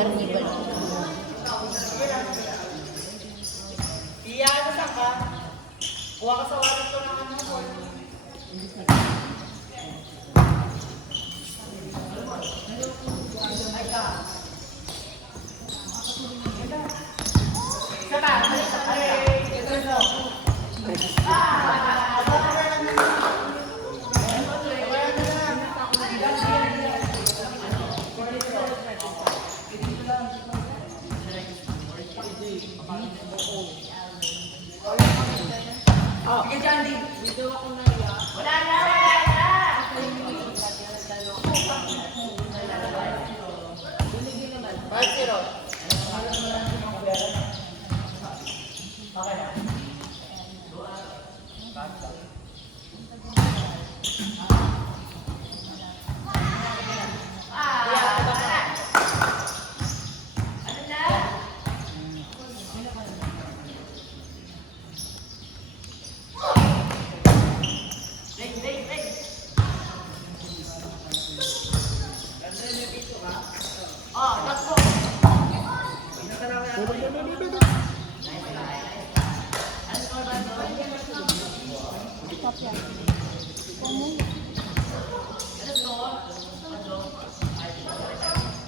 Carnival. Iya, ano saan ka? Kuha ka sa wallet ko ng ano mo. Ay ka. Isa ka, isa ka. Ito ito. Sige, Jandy. Video ako na iya. Wala na, wala na. Five zero. Okay na.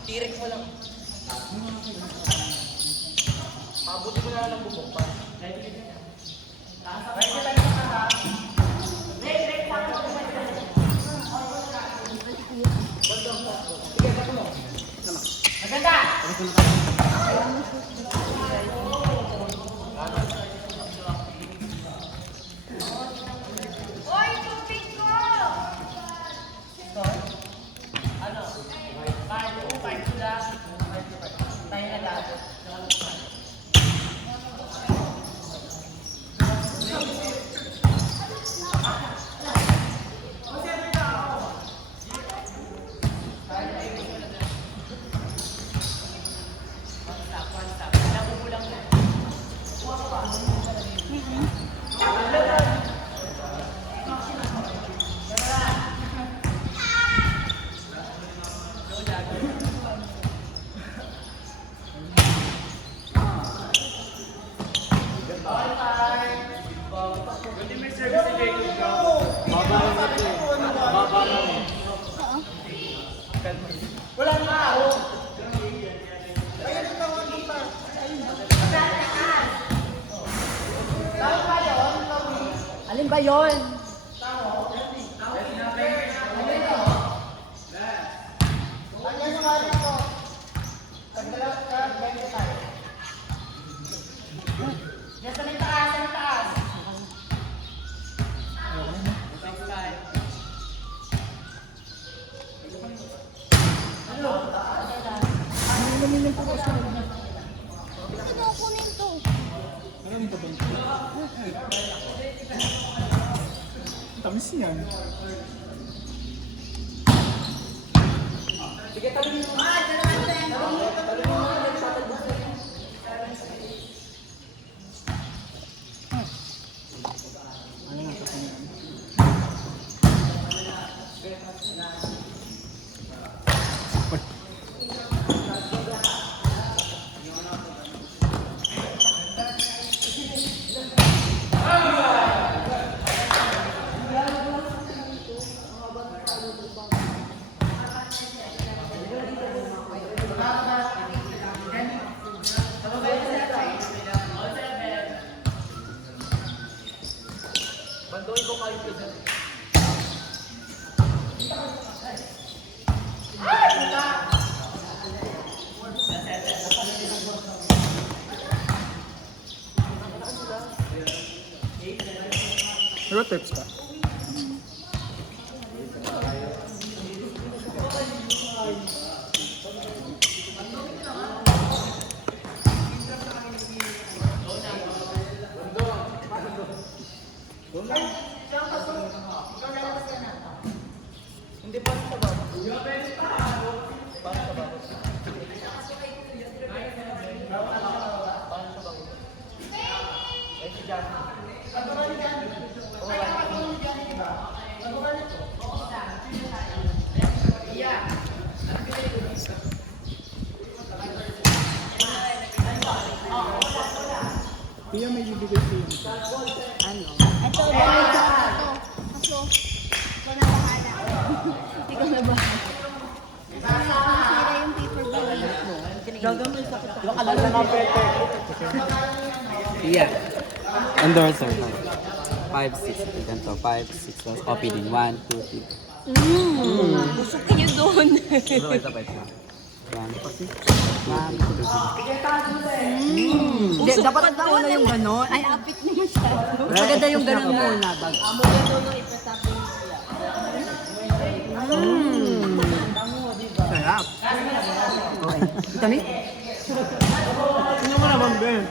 Tirik mo lang. Pabuti mo na lang ng bubok pa. Maganda! Oy, tubig ko! Ano? 5 to the tayo na lahat. Wala na ako. Ayan ang tawag dito. Tawag ba yun? Alin ba yun? Ayan yung ano ko. Tagdalat ka, 20 tayo. Yan sa may taas, sa may taas. Ito, kunin to. Tamis yan. Sige, talungin mo. Talungin mo. Ano nga ito yan? Bandoy ko kayo dito. Pero text ka. Hindi pa sa baba. Paano sa baba? Paano sa baba? Ay, si Jan. Ano ka ni Jan? Kuya, may bibigay ko yun. Ano? Ito, dahil sa ito. Kaso, ikaw na bahala. Ikaw na bahala. Sira yung paper bag. Gagamay sa kita. Yung alala nga pwede. Yeah. Endorser. 5, 6. Ganito. 5, 6. Tapos copy din. 1, 2, 3. Busog kayo doon. Bro, ito pa ito. 1, 2, 3. Hindi, dapat na yung gano'n. Ay, apit na masyado. Maganda yung gano'n muna. Sarap. Okay. Ito ni? Ano mo naman, Ben?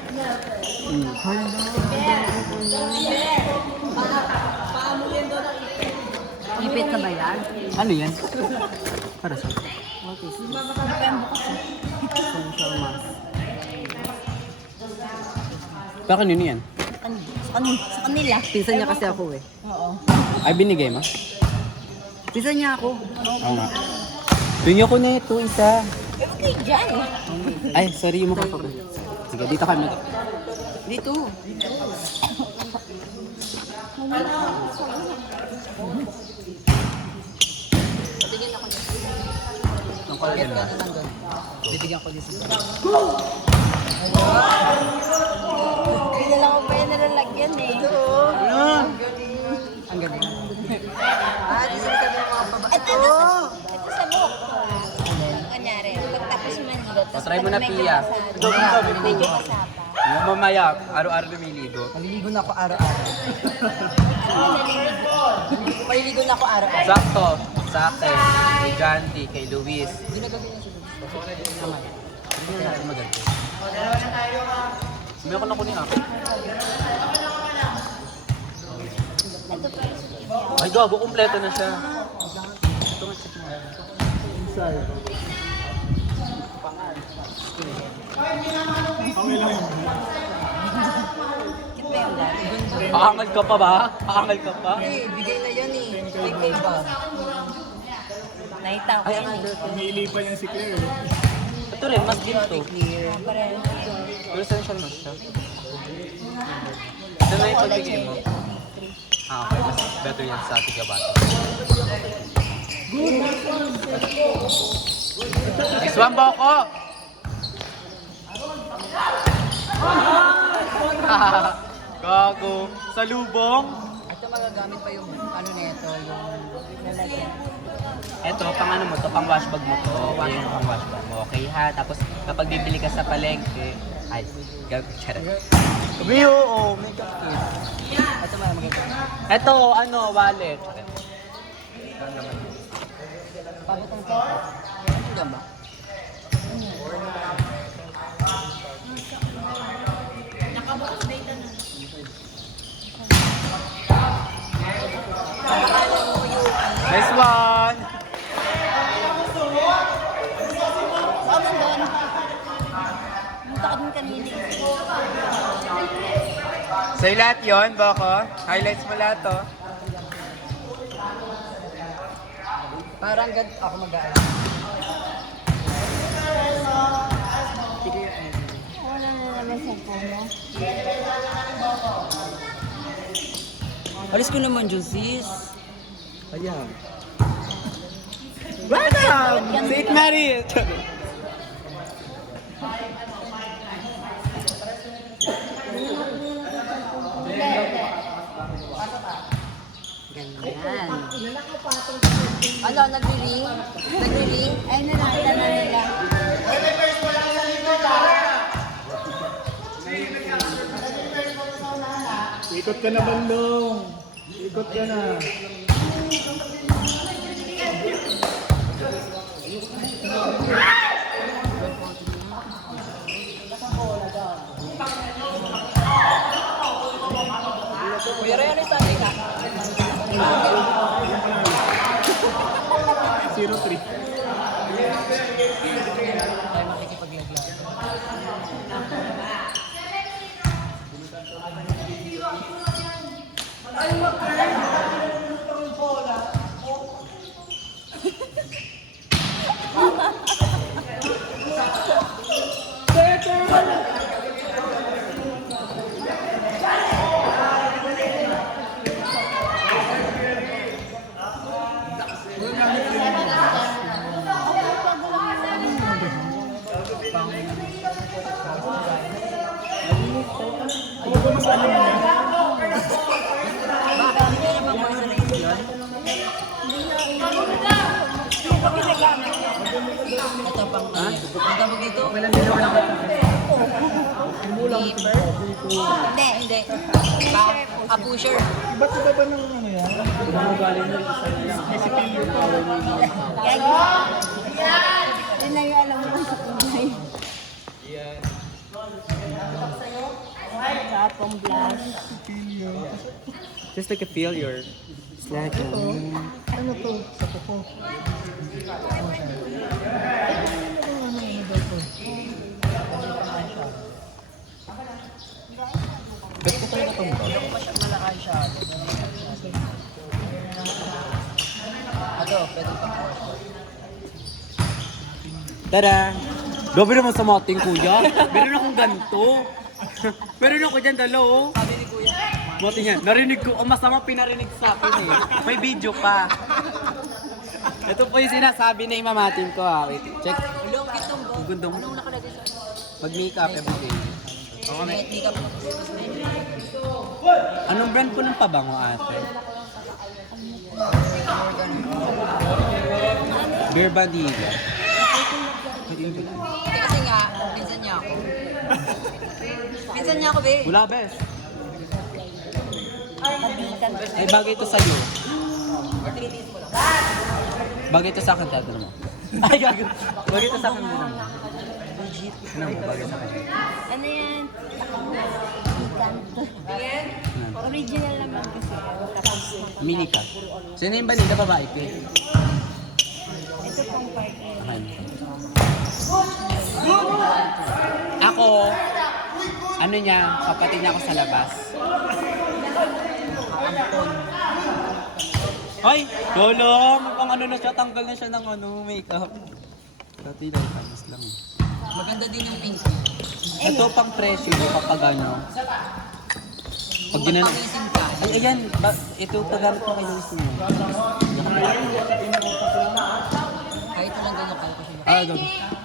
Ipit na ba yan? Ano yan? Para sa Baka yun yan? Sa kanila. Pinsan niya kasi ako eh. Ay, binigay mo? Pinsan niya ako. Oo nga. Bigyan ko na ito isa. Okay, dyan. Ay, sorry yung mukha ko. Sige, dito kami. Dito. Ang call ba? Bibigyan ko din sa Hindi lang ako pa yung nalalagyan eh. Ang galing. Di sabi ng mga baba. Ito sa buhok ko. Kanyari, pagtapos manilot. O, try mo na, Pia. Medyo masapa. Yung mamaya, araw-araw lumiligo. Maliligo na ako araw-araw. Maliligo na ako araw-araw. Sakto. Sa akin, kay Janty, kay Luis. Ginagawa na siya. Hindi na natin maganda. Sabi ko na kunin ako. Ito pa. Ay, gago, kumpleto na siya. Ito nga, check mo. Inside. Okay lang yun. Cute ba yung dad? Aangal ka pa ba? Aangal ka pa? Eh, bigay na yan eh. Bigay pa. Nakita ko yan eh. Pumili pa niyan si Claire. eh. Ito rin, mas din to. Clear. Pareho. Pero essential mas siya. Ito na yung pagbigay mo. Ah, okay. Mas better yan sa tigabato. Next one, Boko! Gago. Sa lubong. Ito magagamit pa yung ano nito, yung lalagyan. Eto, pang ano mo to, pang washbag mo to. Yung pang washbag mo, okay ha? Tapos kapag bibili ka sa palengke, ay, gago, charot. Sabi, oo, makeup kit. Ito maganda. Eto, ano, wallet. Pabutang ka. Ano ba? Nice one! Saan mo doon? Punta ka din kanina. Sa'yo lahat yun, Boko. Highlights mo lahat to. Parang ako mag-aayos. Sige, Wala na naman sa phone mo. alis ko naman dyan, sis. Ayan. Welcome! St. Mary! Ganyan. Ano, nagri-ring? Nagri-ring? Ay, nanata na nila. Ikot ka na, Bandong. Ikot ka na. Kuya Ray, ano yung sabi ka? 0-3. Tayo makikipaglaglag. Bakit hindi niya pang-moisturize yun? Ito pang ang tawag dito? Keeper? Hindi. A pusher. Ba't iba ba ng ano yan? Yun na yung alam mo lang sa kulay. Tapong blush. Just like a failure. It's like Ano to? Sa kuko. ba't ko tayo natong ba? Ito, pwede pa. Tada! Gabi naman sa mating kuya. Meron akong ganito. Meron ako dyan dalaw. Sabi ni kuya. Mati niya. Narinig ko. Ang masama pinarinig sa akin eh. May video pa. Ito po yung sinasabi na imamatin ko ha. Wait, check. Ang gundong. Anong nakalagay sa mag-makeup everyday. Oo, makeup. Anong brand po ng pabango ate? Beer Bandiga. Kasi nga, pinsan niya ako. Pinsan niya ako, be. Wala bes. Ay, bagay ito sa'yo. Bagay ito sa akin, tatanong mo. Ay, gago. Bagay ito sa akin, tatanong mo. Ano mo, bagay sa akin. Ano yan? Encanto. Original naman kasi. Tapos, Mini ka. Sino yung balita babae ko eh? ito pong party. Ako, ano niya, kapatid niya ako sa labas. Ay, tulong! Pang ano na siya, tanggal na siya ng ano, makeup. Dati lang, tamas lang. Maganda din yung pink. Ito pang presyo kapag ano. Pag ginano. Pagising ka. Ay, ayan. Ito, paggamit mo kayo gusto mo. Kahit walang ganyan, kaya ko siya. Ah,